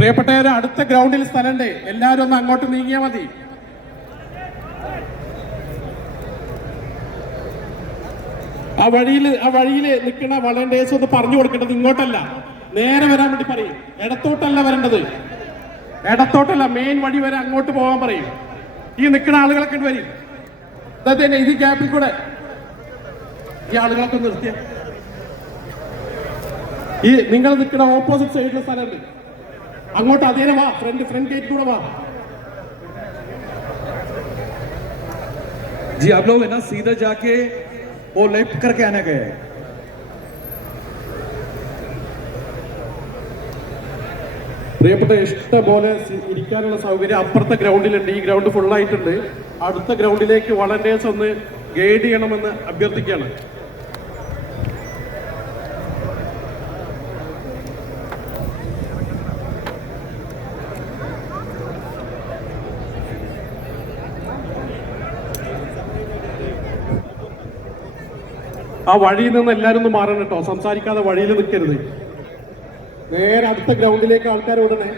പ്രിയപ്പെട്ടവരെ, അടുത്ത ഗ്രൗണ്ടിൽ സ്ഥലമുണ്ട്, എല്ലാവരും ഒന്ന് അങ്ങോട്ട് നീങ്ങിയാൽ മതി. ആ വഴിയിൽ നിൽക്കുന്ന വളണ്ടിയേഴ്സ് ഒന്ന് പറഞ്ഞു കൊടുക്കേണ്ടത് ഇങ്ങോട്ടല്ല, നേരെ വരാൻ വേണ്ടി പറയും. ഇടത്തോട്ടല്ല വരേണ്ടത്, ഇടത്തോട്ടല്ല, മെയിൻ വഴി വരെ അങ്ങോട്ട് പോകാൻ പറയും. ഈ നിൽക്കുന്ന ആളുകളൊക്കെ വരും. തന്നെ ഇത് ഗ്യാപ്പിൽ കൂടെ ഈ ആളുകളൊക്കെ നിർത്തിയ ഈ നിങ്ങൾ നിൽക്കുന്ന ഓപ്പോസിറ്റ് സൈഡിലെ സ്ഥലമുണ്ട്, അങ്ങോട്ട് അതേനെ വാ, ഫ്രണ്ട് ഗേറ്റ് കൂടെ വാ. जी आप लोग है ना सीधा जाके वो लेफ्ट करके आने गए. പ്രിയപ്പെട്ട, ഇഷ്ടം പോലെ ഇരിക്കാനുള്ള സൗകര്യം അപ്പുറത്തെ ഗ്രൗണ്ടിലുണ്ട്. ഈ ഗ്രൗണ്ട് ഫുള്ളായിട്ടുണ്ട്. അടുത്ത ഗ്രൗണ്ടിലേക്ക് വളണ്ടിയേഴ്സ് ഒന്ന് ഗൈഡ് ചെയ്യണമെന്ന് അഭ്യർത്ഥിക്കുകയാണ്. ആ വഴിയിൽ നിന്ന് എല്ലാവരും ഒന്ന് മാറണം കേട്ടോ, സംസാരിക്കാതെ വഴിയിൽ നിൽക്കരുത്. നേരെ അടുത്ത ഗ്രൗണ്ടിലേക്ക് ആൾക്കാർ വിടണേ.